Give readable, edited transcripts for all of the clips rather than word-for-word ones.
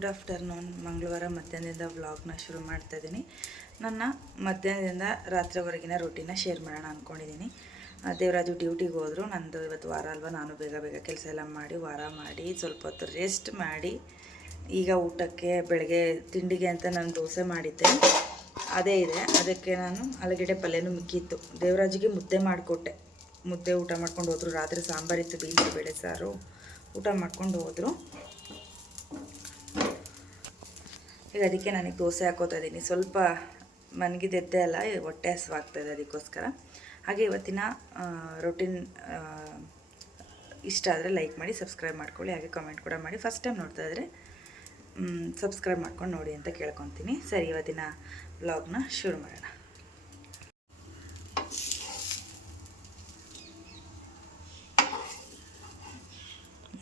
Good afternoon. ಮಂಗಳವಾರ ಮಧ್ಯಾಹ್ನದಿಂದ ವ್ಲಾಗ್ನ ಶುರು ಮಾಡ್ತಾ ಇದ್ದೀನಿ. ನನ್ನ ಮಧ್ಯಾಹ್ನದಿಂದ ರಾತ್ರಿವರೆಗಿನ ರೂಟೀನ ಶೇರ್ ಮಾಡೋಣ ಅಂದ್ಕೊಂಡಿದ್ದೀನಿ. ದೇವರಾಜು ಡ್ಯೂಟಿಗೆ ಹೋದರು. ನಂದು ಇವತ್ತು ವಾರ ಅಲ್ವಾ, ನಾನು ಬೇಗ ಕೆಲಸ ಎಲ್ಲ ಮಾಡಿ ವಾರ ಮಾಡಿ ಸ್ವಲ್ಪ ಹೊತ್ತು ರೆಸ್ಟ್ ಮಾಡಿ ಈಗ ಊಟಕ್ಕೆ ಬೆಳಗ್ಗೆ ತಿಂಡಿಗೆ ಅಂತ ನಾನು ದೋಸೆ ಮಾಡಿದ್ದೆ, ಅದೇ ಇದೆ. ಅದಕ್ಕೆ ನಾನು ಆಲೂಗಡ್ಡೆ ಪಲ್ಯನೂ ಮಿಕ್ಕಿತ್ತು. ದೇವರಾಜಿಗೆ ಮುದ್ದೆ ಮಾಡಿಕೊಟ್ಟೆ. ಮುದ್ದೆ ಊಟ ಮಾಡ್ಕೊಂಡು ಹೋದರು. ರಾತ್ರಿ ಸಾಂಬಾರಿತ್ತು, ಬೀನ್ಸ್ ಬೇಳೆ ಸಾರು, ಊಟ ಮಾಡ್ಕೊಂಡು ಹೋದರು. ಈಗ ಅದಕ್ಕೆ ನನಗೆ ದೋಸೆ ಹಾಕೋತಾ ಇದ್ದೀನಿ. ಸ್ವಲ್ಪ ಮನಗಿದ್ದೆದ್ದೆ ಅಲ್ಲ, ಹೊಟ್ಟೆ ಹಸಿವಾಗ್ತಾಯಿದೆ, ಅದಕ್ಕೋಸ್ಕರ. ಹಾಗೆ ಇವತ್ತಿನ ರೊಟೀನ್ ಇಷ್ಟ ಆದರೆ ಲೈಕ್ ಮಾಡಿ, ಸಬ್ಸ್ಕ್ರೈಬ್ ಮಾಡ್ಕೊಳ್ಳಿ, ಹಾಗೆ ಕಮೆಂಟ್ ಕೂಡ ಮಾಡಿ. ಫಸ್ಟ್ ಟೈಮ್ ನೋಡ್ತಾ ಇದ್ದರೆ ಸಬ್ಸ್ಕ್ರೈಬ್ ಮಾಡ್ಕೊಂಡು ನೋಡಿ ಅಂತ ಕೇಳ್ಕೊತೀನಿ. ಸರಿ, ಇವತ್ತಿನ ವ್ಲಾಗ್ನ ಶುರು ಮಾಡೋಣ.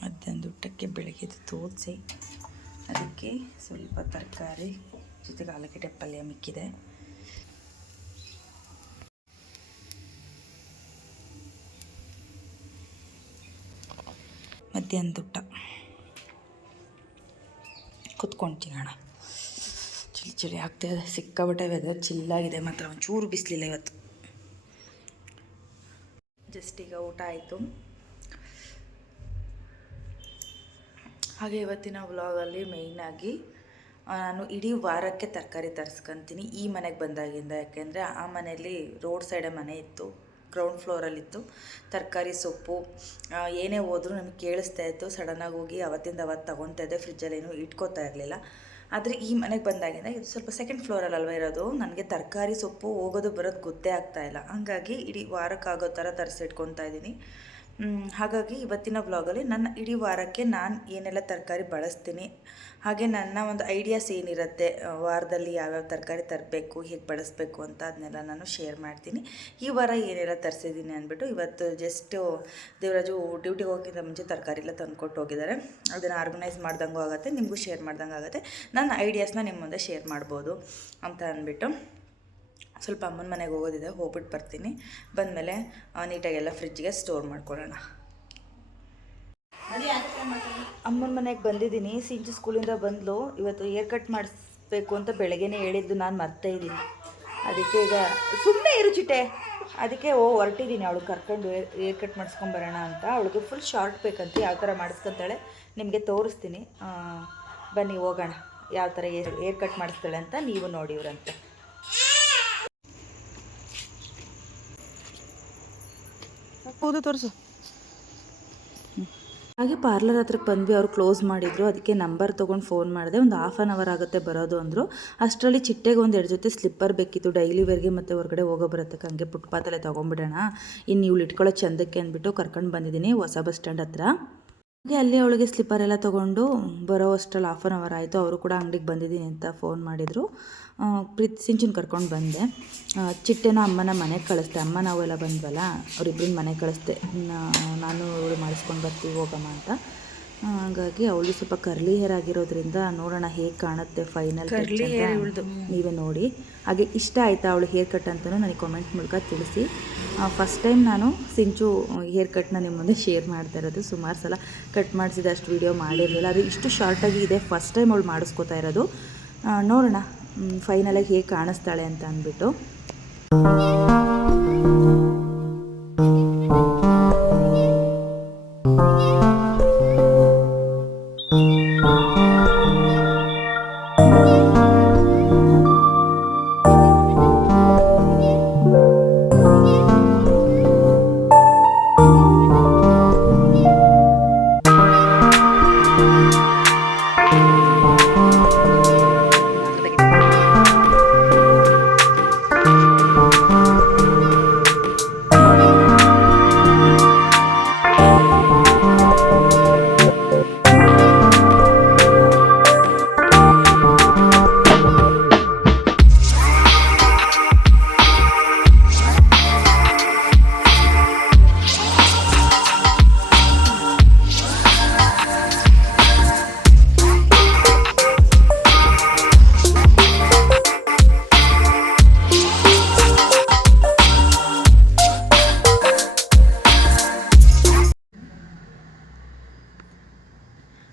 ಮಧ್ಯಾಹ್ನದ ಊಟಕ್ಕೆ ಬೆಳಗ್ಗೆದು ದೋಸೆ, ಅದಕ್ಕೆ ಸ್ವಲ್ಪ ತರಕಾರಿ ಜೊತೆಗೆ ಆಲೂಗಡ್ಡೆ ಪಲ್ಯ ಮಿಕ್ಕಿದೆ. ಮಧ್ಯಾಹ್ನದ ಊಟ ಕುತ್ಕೊಂಡು ತಿನ್ನೋಣ. ಚಳಿ ಆಗ್ತಾಯಿದೆ, ಸಿಕ್ಕಾಬಟ್ಟೆ ವೆದರ್ ಚಿಲ್ಲಾಗಿದೆ, ಮಾತ್ರ ಒಂಚೂರು ಬಿಸಿಲಿಲ್ಲ ಇವತ್ತು. ಜಸ್ಟ್ ಈಗ ಊಟ ಆಯಿತು. ಹಾಗೆ ಇವತ್ತಿನ ವ್ಲಾಗಲ್ಲಿ ಮೇಯ್ನಾಗಿ ನಾನು ಇಡೀ ವಾರಕ್ಕೆ ತರಕಾರಿ ತರಿಸ್ಕೊತೀನಿ ಈ ಮನೆಗೆ ಬಂದಾಗಿಂದ. ಯಾಕೆಂದರೆ ಆ ಮನೆಯಲ್ಲಿ ರೋಡ್ ಸೈಡೇ ಮನೆ ಇತ್ತು, ಗ್ರೌಂಡ್ ಫ್ಲೋರಲ್ಲಿತ್ತು. ತರಕಾರಿ ಸೊಪ್ಪು ಏನೇ ಹೋದರೂ ನಮಗೆ ಕೇಳಿಸ್ತಾ ಇತ್ತು. ಸಡನ್ನಾಗಿ ಹೋಗಿ ಅವತ್ತಿಂದ ಅವತ್ತು ತೊಗೊತಾ ಇದ್ದೆ, ಫ್ರಿಜ್ಜಲ್ಲೇನು ಇಟ್ಕೋತಾ ಇರಲಿಲ್ಲ. ಆದರೆ ಈ ಮನೆಗೆ ಬಂದಾಗಿಂದ ಇದು ಸ್ವಲ್ಪ ಸೆಕೆಂಡ್ ಫ್ಲೋರಲ್ಲಲ್ವ ಇರೋದು, ನನಗೆ ತರಕಾರಿ ಸೊಪ್ಪು ಹೋಗೋದು ಬರೋದು ಗೊತ್ತೇ ಆಗ್ತಾಯಿಲ್ಲ. ಹಂಗಾಗಿ ಇಡೀ ವಾರಕ್ಕಾಗೋ ಥರ ತರಿಸಿಟ್ಕೊತಾ ಇದ್ದೀನಿ. ಹಾಗಾಗಿ ಇವತ್ತಿನ ವ್ಲಾಗಲ್ಲಿ ನನ್ನ ಇಡೀ ವಾರಕ್ಕೆ ನಾನು ಏನೆಲ್ಲ ತರಕಾರಿ ಬಳಸ್ತೀನಿ, ಹಾಗೆ ನನ್ನ ಒಂದು ಐಡಿಯಾಸ್ ಏನಿರುತ್ತೆ, ವಾರದಲ್ಲಿ ಯಾವ್ಯಾವ ತರಕಾರಿ ತರಬೇಕು, ಹೇಗೆ ಬಳಸಬೇಕು ಅಂತ ಅದನ್ನೆಲ್ಲ ನಾನು ಶೇರ್ ಮಾಡ್ತೀನಿ. ಈ ವಾರ ಏನೆಲ್ಲ ತರಿಸಿದ್ದೀನಿ ಅಂದ್ಬಿಟ್ಟು ಇವತ್ತು ಜಸ್ಟು ದೇವರಾಜು ಡ್ಯೂಟಿಗೆ ಹೋಗೋಕ್ಕಿಂತ ಮುಂಚೆ ತರಕಾರಿ ಎಲ್ಲ ತಂದುಕೊಟ್ಟು ಹೋಗಿದ್ದಾರೆ. ಅದನ್ನು ಆರ್ಗನೈಸ್ ಮಾಡ್ದಂಗೂ ಆಗುತ್ತೆ, ನಿಮಗೂ ಶೇರ್ ಮಾಡ್ದಂಗೆ ಆಗುತ್ತೆ. ನನ್ನ ಐಡಿಯಾಸ್ನ ನಿಮ್ಮ ಮುಂದೆ ಶೇರ್ ಮಾಡ್ಬೋದು ಅಂತ ಅಂದ್ಬಿಟ್ಟು ಸ್ವಲ್ಪ ಅಮ್ಮನ ಮನೆಗೆ ಹೋಗೋದಿದೆ, ಹೋಗ್ಬಿಟ್ಟು ಬರ್ತೀನಿ. ಬಂದಮೇಲೆ ನೀಟಾಗೆಲ್ಲ ಫ್ರಿಜ್ಗೆ ಸ್ಟೋರ್ ಮಾಡ್ಕೊಳ್ಳೋಣ. ಅಮ್ಮನ ಮನೆಗೆ ಬಂದಿದ್ದೀನಿ. ಸಿಂಚು ಸ್ಕೂಲಿಂದ ಬಂದಳು. ಇವತ್ತು ಏರ್ ಕಟ್ ಮಾಡಿಸ್ಬೇಕು ಅಂತ ಬೆಳಗ್ಗೆನೇ ಹೇಳಿದ್ದು, ನಾನು ಮರ್ತೇ ಇದ್ದೀನಿ. ಅದಕ್ಕೆ ಈಗ ಸುಮ್ಮನೆ ಇರು ಚಿಟ್ಟೆ, ಅದಕ್ಕೆ ಹೊರಟಿದ್ದೀನಿ ಅವಳು ಕರ್ಕೊಂಡು ಏರ್ ಕಟ್ ಮಾಡಿಸ್ಕೊಂಬರೋಣ ಅಂತ. ಅವಳಿಗೆ ಫುಲ್ ಶಾರ್ಟ್ ಬೇಕಂತ, ಯಾವ ಥರ ಮಾಡಿಸ್ಕೊತಾಳೆ ನಿಮಗೆ ತೋರಿಸ್ತೀನಿ. ಬನ್ನಿ ಹೋಗೋಣ, ಯಾವ ಥರ ಏರ್ ಕಟ್ ಮಾಡಿಸ್ತಾಳೆ ಅಂತ ನೀವು ನೋಡಿ ಇವ್ರಂತೆ. ಹೌದು, ತೋರಿಸು. ಹಾಗೆ ಪಾರ್ಲರ್ ಹತ್ರಕ್ಕೆ ಬಂದ್ವಿ, ಅವ್ರು ಕ್ಲೋಸ್ ಮಾಡಿದರು. ಅದಕ್ಕೆ ನಂಬರ್ ತೊಗೊಂಡು ಫೋನ್ ಮಾಡಿದೆ. ಒಂದು ಹಾಫ್ ಆನ್ ಅವರ್ ಆಗುತ್ತೆ ಬರೋದು ಅಂದರು. ಅಷ್ಟರಲ್ಲಿ ಚಿಟ್ಟೆಗೆ ಒಂದು 2 ಜೊತೆ ಸ್ಲಿಪ್ಪರ್ ಬೇಕಿತ್ತು, ಡೈಲಿ ವೇರ್ಗೆ ಮತ್ತು ಹೊರಗಡೆ ಹೋಗೋ ಬರೋದಕ್ಕೆ. ಹಂಗೆ ಫುಟ್ಪಾತಲ್ಲೇ ತೊಗೊಂಬಿಡೋಣ, ಇನ್ನು ಇವಳು ಇಟ್ಕೊಳ್ಳೋ ಚಂದಕ್ಕೆ ಅಂದ್ಬಿಟ್ಟು ಕರ್ಕೊಂಡು ಬಂದಿದ್ದೀನಿ ಹೊಸ ಬಸ್ ಸ್ಟ್ಯಾಂಡ್ ಹತ್ರ. ಹಾಗೆ ಅಲ್ಲಿ ಅವಳಿಗೆ ಸ್ಲಿಪ್ಪರ್ ಎಲ್ಲ ತೊಗೊಂಡು ಬರೋ ಅಷ್ಟರಲ್ಲಿ ಹಾಫ್ ಆನ್ ಅವರ್ ಆಯಿತು. ಅವರು ಕೂಡ ಅಂಗಡಿಗೆ ಬಂದಿದ್ದೀನಿ ಅಂತ ಫೋನ್ ಮಾಡಿದರು. ಸಿಂಚುನ ಕರ್ಕೊಂಡು ಬಂದೆ. ಚಿಟ್ಟೆನ ಅಮ್ಮನ ಮನೆಗೆ ಕಳಿಸ್ದೆ. ಅಮ್ಮ ನಾವೆಲ್ಲ ಬಂದ್ವಲ್ಲ, ಅವರಿಬ್ಬರನ್ನ ಮನೆಗೆ ಕಳಿಸ್ದೆ. ನಾನು ಅವಳು ಮಾಡಿಸ್ಕೊಂಡು ಬರ್ತೀವಿ ಹೋಗಮ್ಮ ಅಂತ. ಹಾಗಾಗಿ ಅವಳು ಸ್ವಲ್ಪ ಕರ್ಲಿ ಹೇರ್ ಆಗಿರೋದ್ರಿಂದ ನೋಡೋಣ ಹೇಗೆ ಕಾಣುತ್ತೆ ಫೈನಲ್ ಕರ್ಲಿ ಹೇರ್ ಇವಳ್ದು, ನೀವೇ ನೋಡಿ. ಹಾಗೆ ಇಷ್ಟ ಆಯಿತಾ ಅವಳು ಹೇರ್ ಕಟ್ ಅಂತಲೂ ನನಗೆ ಕಾಮೆಂಟ್ ಮೂಲಕ ತಿಳಿಸಿ. ಫಸ್ಟ್ ಟೈಮ್ ನಾನು ಸಿಂಚು ಹೇರ್ ಕಟ್ನ ನಿಮ್ಮ ಮುಂದೆ ಶೇರ್ ಮಾಡ್ತಾ ಇರೋದು. ಸುಮಾರು ಸಲ ಕಟ್ ಮಾಡಿಸಿದ ಅಷ್ಟು ವೀಡಿಯೋ ಮಾಡಿರಲಿಲ್ಲ, ಅದು ಇಷ್ಟು ಶಾರ್ಟಾಗಿ ಇದೆ. ಫಸ್ಟ್ ಟೈಮ್ ಅವಳು ಮಾಡಿಸ್ಕೋತಾ ಇರೋದು. ನೋಡೋಣ ಫೈನಲಾಗಿ ಹೇಗೆ ಕಾಣಿಸ್ತಾಳೆ ಅಂತ ಅಂದ್ಬಿಟ್ಟು.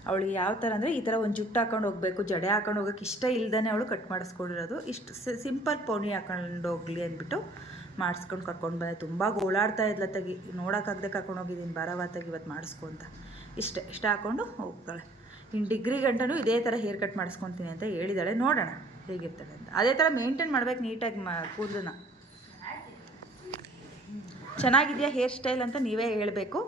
ಅವಳು ಯಾವ ಥರ ಅಂದರೆ ಈ ಥರ ಒಂದು ಜುಟ್ಟು ಹಾಕೊಂಡು ಹೋಗಬೇಕು, ಜಡೆ ಹಾಕೊಂಡು ಹೋಗೋಕ್ಕೆ ಇಷ್ಟ ಇಲ್ದೇ ಅವಳು ಕಟ್ ಮಾಡಿಸ್ಕೊಂಡಿರೋದು. ಇಷ್ಟು ಸಿಂಪಲ್ ಪೋನಿ ಹಾಕೊಂಡು ಹೋಗಲಿ ಅಂದ್ಬಿಟ್ಟು ಮಾಡಿಸ್ಕೊಂಡು ಕರ್ಕೊಂಡು ಬಂದೆ. ತುಂಬ ಗೋಳಾಡ್ತಾ ಇದ್ಲ ತೆಗಿ, ನೋಡೋಕ್ಕಾಗದೆ ಕರ್ಕೊಂಡು ಹೋಗಿದ್ದೀನಿ ಬಾರವಾತಾಗಿ ಇವತ್ತು ಮಾಡಿಸ್ಕೊ ಅಂತ. ಇಷ್ಟ ಹಾಕ್ಕೊಂಡು ಹೋಗ್ತಾಳೆ. ಇನ್ನು ಡಿಗ್ರಿ ಗಂಟನೂ ಇದೇ ಥರ ಹೇರ್ ಕಟ್ ಮಾಡಿಸ್ಕೊತೀನಿ ಅಂತ ಹೇಳಿದಾಳೆ. ನೋಡೋಣ ಹೇಗಿರ್ತಾಳೆ ಅಂತ. ಅದೇ ಥರ ಮೇಂಟೈನ್ ಮಾಡ್ಬೇಕು ನೀಟಾಗಿ ಕೂದಲನ್ನ. ಚೆನ್ನಾಗಿದೆಯಾ ಹೇರ್ ಸ್ಟೈಲ್ ಅಂತ ನೀವೇ ಹೇಳಬೇಕು.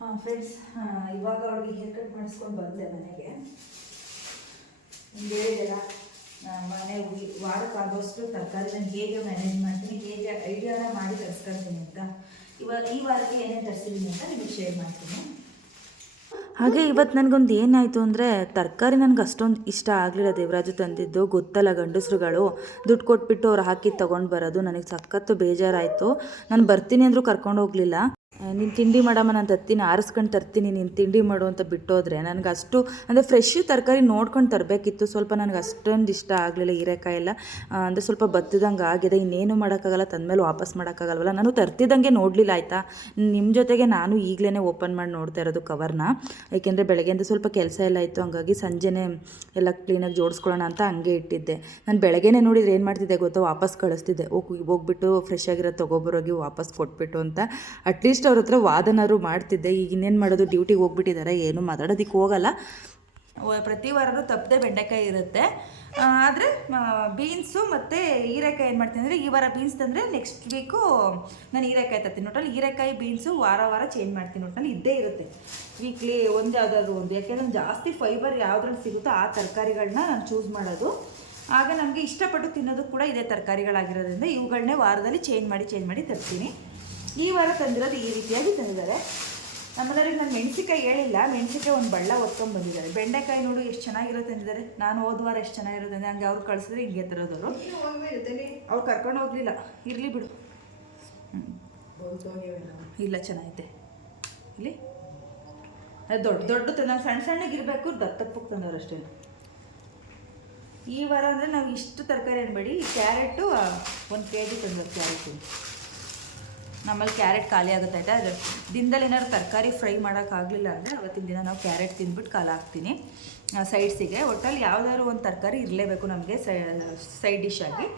ಹಾಂ ಫ್ರೆಂಡ್ಸ್, ಇವಾಗ ಅವ್ಳಿಗೆ ಹೇರ್ ಕಟ್ ಮಾಡಿಸ್ಕೊಂಡು ಬಂದೆ ಮನೆಗೆ. ನಿಮ್ಗೆ ಹೇಳಿದೆಲ್ಲ ಮನೆ ವಾರಕ್ಕಾಗೋಷ್ಟು ತರಕಾರಿ ನಾನು ಹೇಗೆ ಮ್ಯಾನೇಜ್ ಮಾಡ್ತೀನಿ, ಹೇಗೆ ಐಡಿಯಾನ ಮಾಡಿ ತರಿಸ್ಕೊಳ್ತೀನಿ ಅಂತ ಈ ವಾರಕ್ಕೆ ಏನೇನು ತರಿಸಿದ್ದೀನಿ ಅಂತ ನಿಮಗೆ ಶೇರ್ ಮಾಡ್ತೀನಿ. ಹಾಗೆ ಇವತ್ತು ನನಗೊಂದು ಏನಾಯಿತು ಅಂದರೆ ತರಕಾರಿ ನನಗೆ ಅಷ್ಟೊಂದು ಇಷ್ಟ ಆಗಲಿಲ್ಲ. ದೇವರಾಜು ತಂದಿದ್ದು ಗೊತ್ತಲ್ಲ, ಗಂಡಸ್ರುಗಳು ದುಡ್ಡು ಕೊಟ್ಬಿಟ್ಟು ಅವ್ರು ಹಾಕಿ ತೊಗೊಂಡು ಬರೋದು. ನನಗೆ ಸಖತ್ತು ಬೇಜಾರಾಯಿತು. ನಾನು ಬರ್ತೀನಿ ಅಂದರೂ ಕರ್ಕೊಂಡು ಹೋಗಲಿಲ್ಲ. ನೀನು ತಿಂಡಿ ಮಾಡಮ್ಮ, ನಾನು ತರ್ತೀನಿ, ಆರಿಸ್ಕೊಂಡು ತರ್ತೀನಿ, ನೀನು ತಿಂಡಿ ಮಾಡು ಅಂತ ಬಿಟ್ಟೋದ್ರೆ. ನನಗೆ ಅಷ್ಟು ಅಂದರೆ ಫ್ರೆಶ್ ತರಕಾರಿ ನೋಡ್ಕೊಂಡು ತರಬೇಕಿತ್ತು. ಸ್ವಲ್ಪ ನನಗೆ ಅಷ್ಟೊಂದು ಇಷ್ಟ ಆಗಲಿಲ್ಲ. ಹೀರೆಕಾಯಿ ಎಲ್ಲ ಅಂದರೆ ಸ್ವಲ್ಪ ಬತ್ತದಂಗೆ ಆಗಿದೆ. ಇನ್ನೇನು ಮಾಡೋಕ್ಕಾಗಲ್ಲ, ತಂದಮೇಲೆ ವಾಪಸ್ ಮಾಡೋಕ್ಕಾಗಲ್ವಲ್ಲ. ನಾನು ತರ್ತಿದ್ದಂಗೆ ನೋಡಲಿಲ್ಲ ಆಯಿತಾ. ನಿಮ್ಮ ಜೊತೆಗೆ ನಾನು ಈಗಲೇ ಓಪನ್ ಮಾಡಿ ನೋಡ್ತಾ ಇರೋದು ಕವರ್ನ. ಏಕೆಂದರೆ ಬೆಳಗ್ಗೆಯಿಂದ ಸ್ವಲ್ಪ ಕೆಲಸ ಎಲ್ಲ ಇತ್ತು, ಹಂಗಾಗಿ ಸಂಜೆನೇ ಎಲ್ಲ ಕ್ಲೀನಾಗಿ ಜೋಡಿಸ್ಕೊಳ್ಳೋಣ ಅಂತ ಹಂಗೆ ಇಟ್ಟಿದ್ದೆ. ನಾನು ಬೆಳಗ್ಗೆನೇ ನೋಡಿದ್ರೆ ಏನು ಮಾಡ್ತಿದ್ದೆ ಗೊತ್ತಾ, ವಾಪಸ್ ಕಳಿಸ್ತಿದ್ದೆ. ಹೋಗ್ಬಿಟ್ಟು ಫ್ರೆಶ್ ಆಗಿರೋ ತೊಗೊಬರೋಗಿ ವಾಪಸ್ ಕೊಟ್ಬಿಟ್ಟು ಅಂತ. ಅಟ್ಲೀಸ್ಟ್ ಅವ್ರ ಹತ್ರ ವಾದನಾರು ಮಾಡ್ತಿದ್ದೆ. ಈಗ ಇನ್ನೇನು ಮಾಡೋದು, ಡ್ಯೂಟಿಗೆ ಹೋಗ್ಬಿಟ್ಟಿದ್ದಾರೆ, ಏನು ಮಾತಾಡೋದಕ್ಕೆ ಹೋಗಲ್ಲ. ಪ್ರತಿ ವಾರನೂ ತಪ್ಪದೆ ಬೆಂಡೆಕಾಯಿ ಇರುತ್ತೆ. ಆದರೆ ಬೀನ್ಸು ಮತ್ತು ಹೀರೆಕಾಯಿ ಏನು ಮಾಡ್ತೀನಿ ಅಂದರೆ, ಈ ವಾರ ಬೀನ್ಸ್ ತಂದರೆ ನೆಕ್ಸ್ಟ್ ವೀಕು ನಾನು ಹೀರೆಕಾಯಿ ತರ್ತೀನಿ. ಒಟ್ಟಲ್ಲಿ ಹೀರೆಕಾಯಿ ಬೀನ್ಸು ವಾರ ಚೇಂಜ್ ಮಾಡ್ತೀನಿ. ಒಟ್ಟಲ್ಲಿ ಇದ್ದೇ ಇರುತ್ತೆ ವೀಕ್ಲಿ ಒಂದು ಯಾವುದಾದ್ರು ಒಂದು. ಯಾಕೆಂದರೆ ಜಾಸ್ತಿ ಫೈಬರ್ ಯಾವುದ್ರಲ್ಲಿ ಸಿಗುತ್ತೋ ಆ ತರಕಾರಿಗಳನ್ನ ನಾನು ಚೂಸ್ ಮಾಡೋದು. ಆಗ ನನಗೆ ಇಷ್ಟಪಟ್ಟು ತಿನ್ನೋದು ಕೂಡ ಇದೇ ತರಕಾರಿಗಳಾಗಿರೋದ್ರಿಂದ ಇವುಗಳನ್ನೇ ವಾರದಲ್ಲಿ ಚೇಂಜ್ ಮಾಡಿ ತರ್ತೀನಿ. ಈ ವಾರ ತಂದಿರೋದು ಈ ರೀತಿಯಾಗಿ ತಂದಿದ್ದಾರೆ. ನಮ್ಮಲ್ಲರಿಗೆ ನಾನು ಮೆಣಸಿಕಾಯಿ ಹೇಳಿಲ್ಲ, ಮೆಣಸಿಕಾಯಿ ಒಂದು ಬಳ್ಳ ಒತ್ಕೊಂಡು ಬಂದಿದ್ದಾರೆ. ಬೆಂಡೆಕಾಯಿ ನೋಡು ಎಷ್ಟು ಚೆನ್ನಾಗಿರೋ ತಂದಿದ್ದಾರೆ. ನಾನು ಹೋದ ವಾರ ಎಷ್ಟು ಚೆನ್ನಾಗಿರೋದು ಹಂಗೆ ಅವ್ರು ಕಳಿಸಿದ್ರೆ ಹಿಂಗೆ ತರೋದವರು. ಅವ್ರು ಕರ್ಕೊಂಡು ಹೋಗಲಿಲ್ಲ, ಇರಲಿ ಬಿಡು. ಇಲ್ಲ ಚೆನ್ನಾಗಿದೆ. ಇಲ್ಲಿ ದೊಡ್ಡ ತಂದು ಸಣ್ಣಗಿರಬೇಕು, ದಪ್ಪಕ್ಕೆ ತಂದವರು ಅಷ್ಟೇ. ಈ ವಾರ ಅಂದರೆ ನಾವು ಇಷ್ಟು ತರಕಾರಿ ಅನ್ಬೇಡಿ. ಕ್ಯಾರೆಟು 1 kg ತಂದವರು. ಕ್ಯಾರೆಟು ನಮ್ಮಲ್ಲಿ ಕ್ಯಾರೆಟ್ ಖಾಲಿ ಆಗುತ್ತೆ ಆಯಿತಾ. ಅದು ದಿನದಲ್ಲಿ ಏನಾದ್ರು ತರಕಾರಿ ಫ್ರೈ ಮಾಡೋಕ್ಕಾಗಲಿಲ್ಲ ಅಂದರೆ ಅವತ್ತಿನ ದಿನ ನಾವು ಕ್ಯಾರೆಟ್ ತಿಂದ್ಬಿಟ್ಟು ಕಾಲ ಹಾಕ್ತೀನಿ ಸೈಡ್ಸಿಗೆ. ಒಟ್ಟಲ್ಲಿ ಯಾವುದಾದ್ರು ಒಂದು ತರಕಾರಿ ಇರಲೇಬೇಕು ನಮಗೆ ಸೈಡ್ ಡಿಶ್ ಆಗಿ.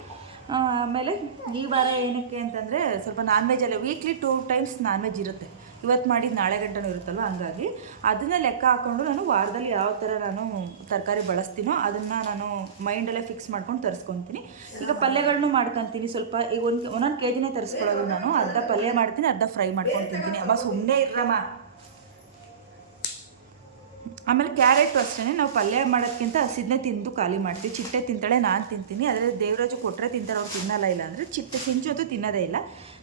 ಆಮೇಲೆ ಈ ವಾರ ಏನಕ್ಕೆ ಅಂತಂದರೆ ಸ್ವಲ್ಪ ನಾನ್ ವೆಜ್ ಎಲ್ಲ ವೀಕ್ಲಿ 2 times ನಾನ್ ವೆಜ್ ಇರುತ್ತೆ. ಇವತ್ತು ಮಾಡಿದ್ದು ನಾಳೆ ಗಂಟನೂ ಇರುತ್ತಲ್ವ, ಹಂಗಾಗಿ ಅದನ್ನೇ ಲೆಕ್ಕ ಹಾಕ್ಕೊಂಡು ನಾನು ವಾರದಲ್ಲಿ ಯಾವ ಥರ ನಾನು ತರಕಾರಿ ಬಳಸ್ತೀನೋ ಅದನ್ನು ನಾನು ಮೈಂಡಲ್ಲೇ ಫಿಕ್ಸ್ ಮಾಡ್ಕೊಂಡು ತರಿಸ್ಕೊತೀನಿ. ಈಗ ಪಲ್ಯಗಳನ್ನೂ ಮಾಡ್ಕೊತೀನಿ. ಸ್ವಲ್ಪ ಈಗ ಒಂದೊಂದು kg ತರಿಸ್ಕೊಳ್ಳೋದು ನಾನು. ಅರ್ಧ ಪಲ್ಯ ಮಾಡ್ತೀನಿ, ಅರ್ಧ ಫ್ರೈ ಮಾಡ್ಕೊಂಡು ತಿಂತೀನಿ. ಅಮ್ಮ ಸುಮ್ಮನೆ ಇರಮ್ಮ. ಆಮೇಲೆ ಕ್ಯಾರೆಟು ಅಷ್ಟೇ, ನಾವು ಪಲ್ಯ ಮಾಡೋದಕ್ಕಿಂತ ಹಸಿದನ್ನೇ ತಿಂದು ಖಾಲಿ ಮಾಡ್ತೀವಿ. ಚಿಟ್ಟೆ ತಿಂತಾಳೆ, ನಾನು ತಿಂತೀನಿ. ಆದರೆ ದೇವರಾಜು ಕೊಟ್ಟರೆ ತಿಂತಾರೆ, ಅವ್ರು ತಿನ್ನಲ್ಲ. ಇಲ್ಲ ಅಂದರೆ ಸಿಂಚೋದು ತಿನ್ನೋದೇ ಇಲ್ಲ.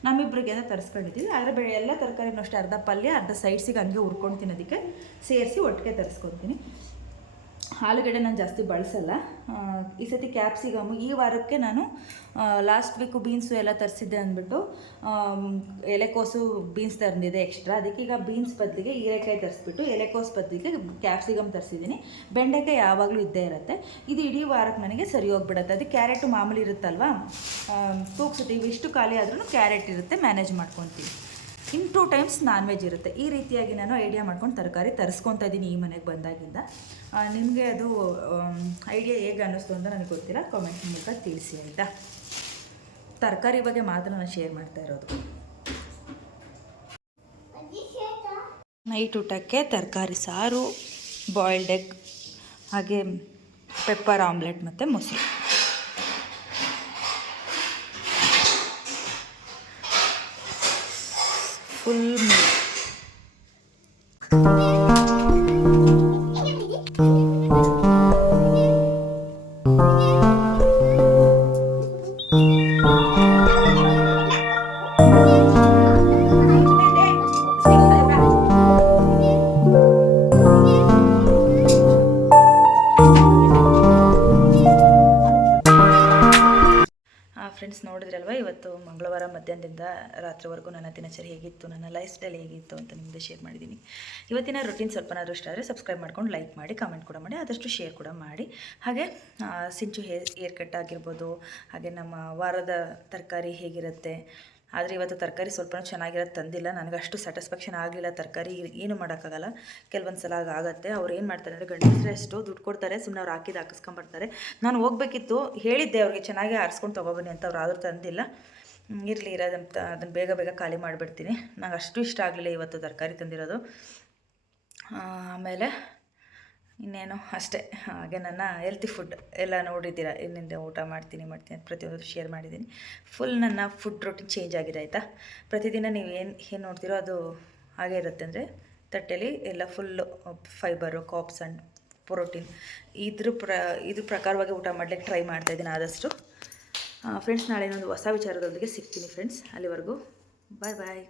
ನಮ್ಮಿಬ್ಬರಿಗೆ ಏನೋ ತರಿಸ್ಕೊಂಡಿದ್ದೀವಿ. ಆದರೆ ಎಲ್ಲ ತರಕಾರಿನೂ ಅಷ್ಟೇ, ಅರ್ಧ ಪಲ್ಯ ಅರ್ಧ ಸೈಡ್ಸಿಗೆ ಹಂಗೆ ಹುರ್ಕೊಂಡು ತಿನ್ನೋದಕ್ಕೆ ಸೇರಿಸಿ ಒಟ್ಟಿಗೆ ತರಿಸ್ಕೊತೀನಿ. ಆಲೂಗಡ್ಡೆ ನಾನು ಜಾಸ್ತಿ ಬಳಸಲ್ಲ. ಈ ಸತಿ ಕ್ಯಾಪ್ಸಿಕಮ್ಮು ಈ ವಾರಕ್ಕೆ ನಾನು ಲಾಸ್ಟ್ ವೀಕು ಬೀನ್ಸು ಎಲ್ಲ ತರಿಸಿದ್ದೆ ಅಂದ್ಬಿಟ್ಟು ಎಲೆಕೋಸು ಬೀನ್ಸ್ ತಂದಿದೆ ಎಕ್ಸ್ಟ್ರಾ. ಅದಕ್ಕೆ ಈಗ ಬೀನ್ಸ್ ಬದಲಿಗೆ ಹೀರೆಕಾಯಿ ತರಿಸ್ಬಿಟ್ಟು ಎಲೆಕೋಸು ಬದಲಿಗೆ ಕ್ಯಾಪ್ಸಿಕಮ್ ತರಿಸಿದ್ದೀನಿ. ಬೆಂಡೆಕಾಯಿ ಯಾವಾಗಲೂ ಇದ್ದೇ ಇರುತ್ತೆ. ಇದು ಇಡೀ ವಾರಕ್ಕೆ ನನಗೆ ಸರಿ ಹೋಗ್ಬಿಡುತ್ತೆ. ಅದು ಕ್ಯಾರೆಟು ಮಾಮೂಲಿ ಇರುತ್ತಲ್ವ, ತೂಗ್ಸುತ್ತೀವಿ. ಇಷ್ಟು ಖಾಲಿ ಆದ್ರೂ ಕ್ಯಾರೆಟ್ ಇರುತ್ತೆ, ಮ್ಯಾನೇಜ್ ಮಾಡ್ಕೊತೀವಿ. ಇನ್ನು 2 times ನಾನ್ ವೆಜ್ ಇರುತ್ತೆ. ಈ ರೀತಿಯಾಗಿ ನಾನು ಐಡಿಯಾ ಮಾಡ್ಕೊಂಡು ತರಕಾರಿ ತರಿಸ್ಕೊತಾ ಇದ್ದೀನಿ ಈ ಮನೆಗೆ ಬಂದಾಗಿಂದ. ನಿಮಗೆ ಅದು ಐಡಿಯಾ ಹೇಗೆ ಅನ್ನಿಸ್ತು ಅಂತ ನನಗೆ ಗೊತ್ತಿಲ್ಲ, ಕಾಮೆಂಟ್ ಮೂಲಕ ತಿಳಿಸಿ ಆಯಿತಾ. ತರಕಾರಿ ಬಗ್ಗೆ ಮಾತ್ರ ನಾನು ಶೇರ್ ಮಾಡ್ತಾ ಇರೋದು. ನೈಟ್ ಊಟಕ್ಕೆ ತರಕಾರಿ ಸಾರು, ಬಾಯ್ಲ್ಡ್ ಎಗ್, ಹಾಗೆ ಪೆಪ್ಪರ್ ಆಮ್ಲೆಟ್ ಮತ್ತು ಮೊಸರು. Full meal. ಫ್ರೆಂಡ್ಸ್ ನೋಡಿದ್ರಲ್ವ, ಇವತ್ತು ಮಂಗಳವಾರ ಮಧ್ಯಾಹ್ನದಿಂದ ರಾತ್ರಿವರೆಗೂ ನನ್ನ ದಿನಚರಿ ಹೇಗಿತ್ತು, ನನ್ನ ಲೈಫ್ ಸ್ಟೈಲ್ ಹೇಗಿತ್ತು ಅಂತ ನಿಮ್ಮದು ಶೇರ್ ಮಾಡಿದ್ದೀನಿ. ಇವತ್ತಿನ ರೂಟೀನ್ ಸ್ವಲ್ಪನಾದರೂ ಇಷ್ಟ ಆದರೆ ಸಬ್ಸ್ಕ್ರೈಬ್ ಮಾಡ್ಕೊಂಡು ಲೈಕ್ ಮಾಡಿ, ಕಾಮೆಂಟ್ ಕೂಡ ಮಾಡಿ, ಆದಷ್ಟು ಶೇರ್ ಕೂಡ ಮಾಡಿ. ಹಾಗೆ ಸಿಂಚು ಹೇರ್ ಕಟ್ ಆಗಿರ್ಬೋದು, ಹಾಗೆ ನಮ್ಮ ವಾರದ ತರಕಾರಿ ಹೇಗಿರುತ್ತೆ, ಆದರೆ ಇವತ್ತು ತರಕಾರಿ ಸ್ವಲ್ಪ ಚೆನ್ನಾಗಿರೋದು ತಂದಿಲ್ಲ. ನನಗಷ್ಟು ಸ್ಯಾಟಿಸ್ಫ್ಯಾಕ್ಷನ್ ಆಗಲಿಲ್ಲ. ತರಕಾರಿ ಏನು ಮಾಡೋಕ್ಕಾಗಲ್ಲ, ಕೆಲವೊಂದು ಸಲ ಆಗುತ್ತೆ. ಅವ್ರು ಏನು ಮಾಡ್ತಾರೆ ಅಂದರೆ ಗಂಡಸರೇ ಅಷ್ಟು ದುಡ್ಡು ಕೊಡ್ತಾರೆ, ಸುಮ್ಮನೆ ಅವ್ರು ಹಾಕಿಸ್ಕೊಂಬರ್ತಾರೆ. ನಾನು ಹೋಗ್ಬೇಕಿತ್ತು, ಹೇಳಿದ್ದೆ ಅವ್ರಿಗೆ ಚೆನ್ನಾಗಿ ಆರಿಸ್ಕೊಂಡು ತೊಗೊಬನ್ನಿ ಅಂತ, ಅವ್ರು ಆದರೂ ತಂದಿಲ್ಲ. ಇರಲಿ ಇರೋದಂತ ಅದನ್ನು ಬೇಗ ಬೇಗ ಖಾಲಿ ಮಾಡಿಬಿಡ್ತೀನಿ. ನಂಗೆ ಅಷ್ಟು ಇಷ್ಟ ಆಗಲಿಲ್ಲ ಇವತ್ತು ತರಕಾರಿ ತಂದಿರೋದು. ಆಮೇಲೆ ಇನ್ನೇನು ಅಷ್ಟೇ. ಹಾಗೆ ನನ್ನ ಹೆಲ್ತಿ ಫುಡ್ ಎಲ್ಲ ನೋಡಿದ್ದೀರಾ, ಏನಿಂದ ಊಟ ಮಾಡ್ತೀನಿ ಅಂತ ಪ್ರತಿಯೊಂದು ಶೇರ್ ಮಾಡಿದ್ದೀನಿ. ಫುಲ್ ನನ್ನ ಫುಡ್ ರೊಟೀನ್ ಚೇಂಜ್ ಆಗಿದೆ ಆಯಿತಾ. ಪ್ರತಿದಿನ ನೀವು ಏನು ನೋಡ್ತೀರೋ ಅದು ಹಾಗೆ ಇರುತ್ತೆ. ಅಂದರೆ ತಟ್ಟೆಯಲ್ಲಿ ಎಲ್ಲ full fibre, cops and protein ಇದ್ರ ಪ್ರಕಾರವಾಗಿ ಊಟ ಮಾಡಲಿಕ್ಕೆ ಟ್ರೈ ಮಾಡ್ತಾಯಿದ್ದೀನಿ ಆದಷ್ಟು. ಫ್ರೆಂಡ್ಸ್, ನಾಳೆ ಇನ್ನೊಂದು ಹೊಸ ವಿಚಾರದೊಂದಿಗೆ ಸಿಗ್ತೀನಿ ಫ್ರೆಂಡ್ಸ್. ಅಲ್ಲಿವರೆಗೂ ಬಾಯ್ ಬಾಯ್.